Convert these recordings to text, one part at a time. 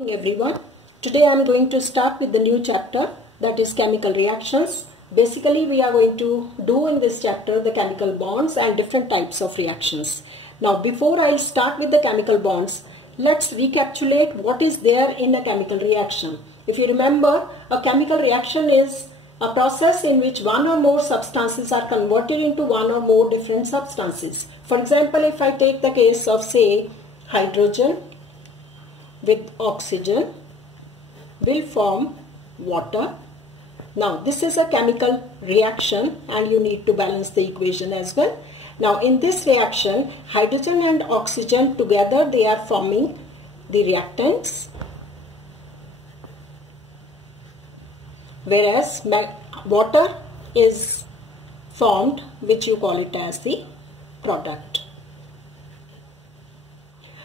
Good morning everyone. Today I am going to start with the new chapter, that is chemical reactions. Basically we are going to do in this chapter the chemical bonds and different types of reactions. Now before I start with the chemical bonds, let's recapitulate what is there in a chemical reaction. If you remember, a chemical reaction is a process in which one or more substances are converted into one or more different substances. For example, if I take the case of, say, hydrogen with oxygen will form water. Now this is a chemical reaction and you need to balance the equation as well. Now in this reaction, hydrogen and oxygen together, they are forming the reactants, whereas water is formed, which you call it as the product.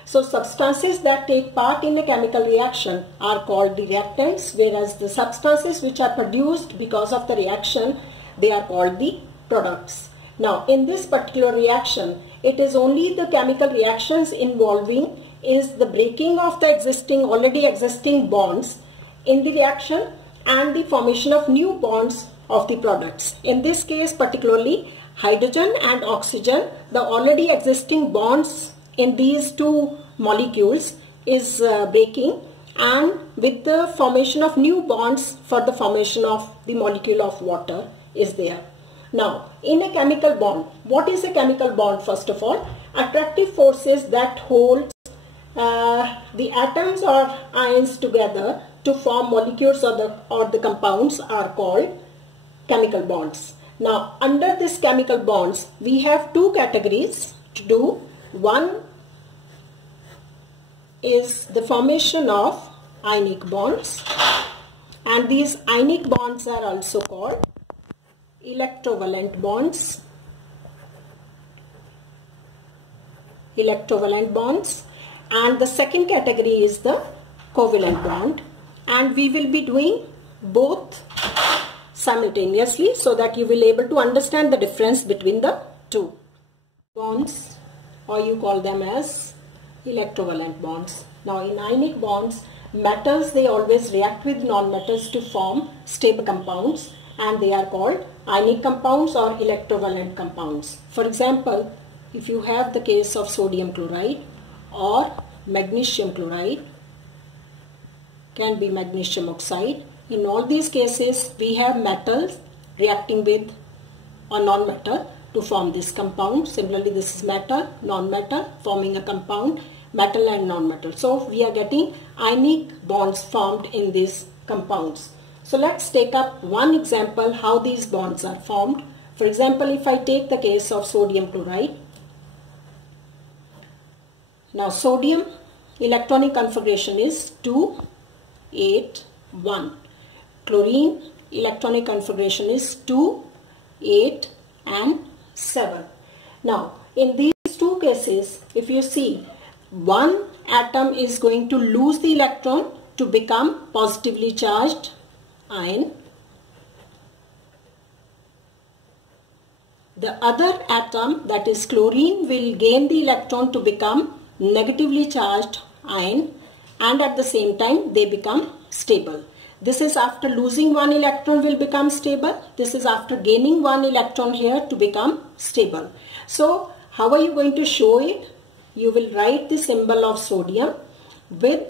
So substances that take part in a chemical reaction are called the reactants, whereas the substances which are produced because of the reaction, they are called the products. Now in this particular reaction, it is only the chemical reactions involving is the breaking of the already existing bonds in the reaction and the formation of new bonds of the products. In this case particularly, hydrogen and oxygen, the already existing bonds in these two molecules is breaking, and with the formation of new bonds for the formation of the molecule of water is there. Now in a chemical bond, what is a chemical bond? First of all, attractive forces that hold the atoms or ions together to form molecules or the compounds are called chemical bonds. Now under this chemical bonds, we have two categories to do. One is the formation of ionic bonds, and these ionic bonds are also called electrovalent bonds. And the second category is the covalent bond, and we will be doing both simultaneously so that you will be able to understand the difference between the two bonds, or you call them as electrovalent bonds. Now in ionic bonds, metals, they always react with non-metals to form stable compounds, and they are called ionic compounds or electrovalent compounds. For example, if you have the case of sodium chloride or magnesium chloride, can be magnesium oxide. In all these cases, we have metals reacting with a non-metal to form this compound. Similarly, this is metal, non-metal forming a compound, metal and non-metal. So we are getting ionic bonds formed in these compounds. So let's take up one example how these bonds are formed. For example, if I take the case of sodium chloride. Now sodium electronic configuration is 2, 8, 1. Chlorine electronic configuration is 2, 8 and 7. Now in these two cases, if you see, one atom is going to lose the electron to become positively charged ion. The other atom, that is chlorine, will gain the electron to become negatively charged ion, and at the same time they become stable. This is after losing one electron will become stable. This is after gaining one electron here to become stable. So how are you going to show it? You will write the symbol of sodium with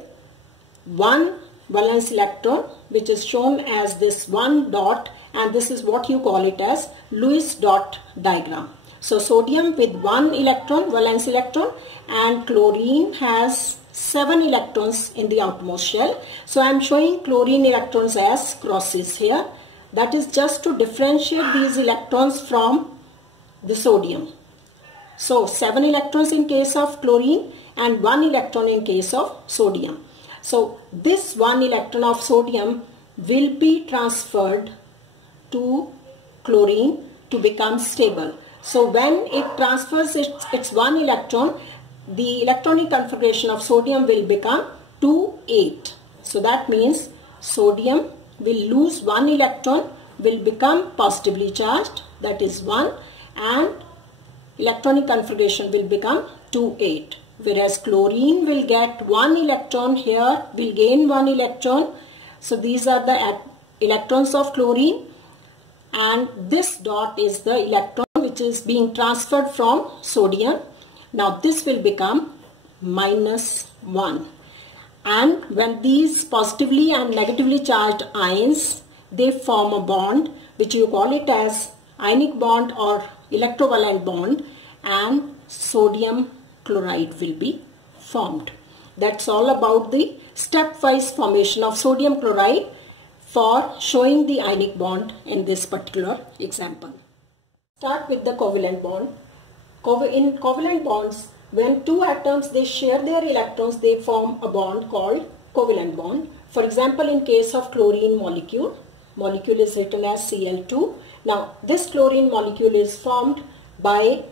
one valence electron, which is shown as this one dot, and this is what you call it as Lewis dot diagram. So sodium with one electron, valence electron, and chlorine has 7 electrons in the outermost shell. So I am showing chlorine electrons as crosses here. That is just to differentiate these electrons from the sodium. So 7 electrons in case of chlorine and 1 electron in case of sodium. So this 1 electron of sodium will be transferred to chlorine to become stable. So when it transfers its 1 electron, the electronic configuration of sodium will become 2, 8. So that means sodium will lose 1 electron, will become positively charged, that is 1, and electronic configuration will become 2, 8. whereas chlorine will get 1 electron here, will gain 1 electron. So these are the electrons of chlorine, and this dot is the electron which is being transferred from sodium. Now this will become -1. And when these positively and negatively charged ions, they form a bond which you call it as ionic bond or electrovalent bond, and sodium chloride will be formed. That's all about the stepwise formation of sodium chloride for showing the ionic bond in this particular example. Start with the covalent bond. In covalent bonds, when two atoms they share their electrons, they form a bond called covalent bond. For example, in case of chlorine molecule is written as Cl2. Now this chlorine molecule is formed by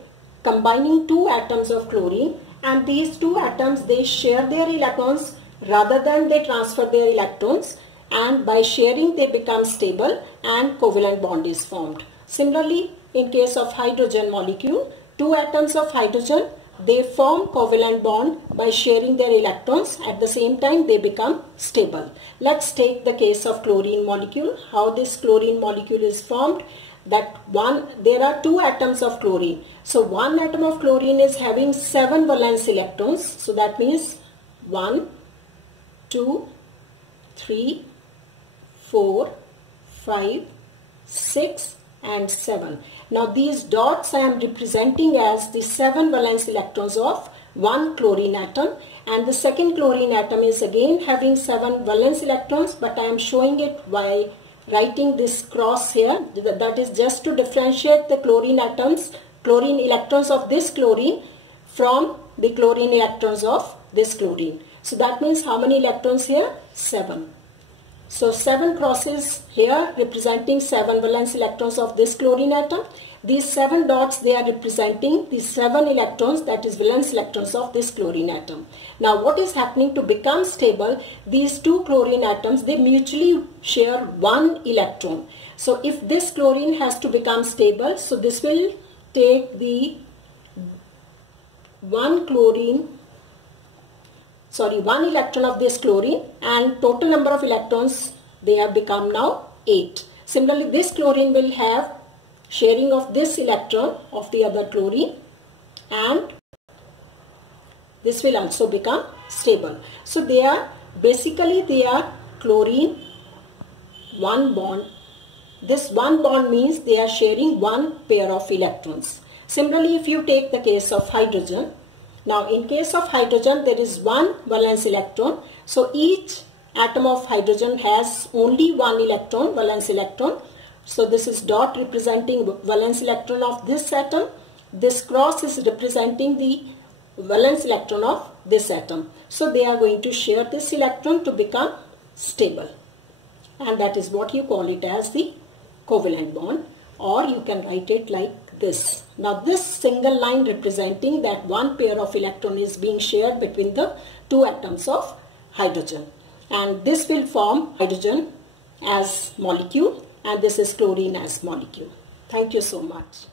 combining two atoms of chlorine, and these two atoms they share their electrons rather than they transfer their electrons, and by sharing they become stable and covalent bond is formed. Similarly, in case of hydrogen molecule, two atoms of hydrogen they form covalent bond by sharing their electrons. At the same time they become stable. Let's take the case of chlorine molecule. How this chlorine molecule is formed? There are two atoms of chlorine. So one atom of chlorine is having 7 valence electrons. So that means 1, 2, 3, 4, 5, 6 and 7. Now these dots I am representing as the 7 valence electrons of one chlorine atom, and the second chlorine atom is again having 7 valence electrons, but I am showing it by writing this cross here. That is just to differentiate the chlorine electrons of this chlorine from the chlorine electrons of this chlorine. So that means how many electrons here? 7. So 7 crosses here representing 7 valence electrons of this chlorine atom. These 7 dots they are representing the 7 electrons, that is valence electrons of this chlorine atom. Now what is happening to become stable? These two chlorine atoms they mutually share 1 electron. So if this chlorine has to become stable, so this will take the 1 electron of this chlorine, and total number of electrons they have become now 8. Similarly, this chlorine will have sharing of this electron of the other chlorine, and this will also become stable. So they are chlorine 1 bond. This 1 bond means they are sharing 1 pair of electrons. Similarly, if you take the case of hydrogen, now in case of hydrogen there is 1 valence electron. So each atom of hydrogen has only 1 electron, valence electron. So this is dot representing valence electron of this atom. This cross is representing the valence electron of this atom. So they are going to share this electron to become stable, and that is what you call it as the covalent bond, or you can write it like this. Now this single line representing that 1 pair of electron is being shared between the two atoms of hydrogen, and this will form hydrogen as molecule, and this is chlorine as molecule. Thank you so much.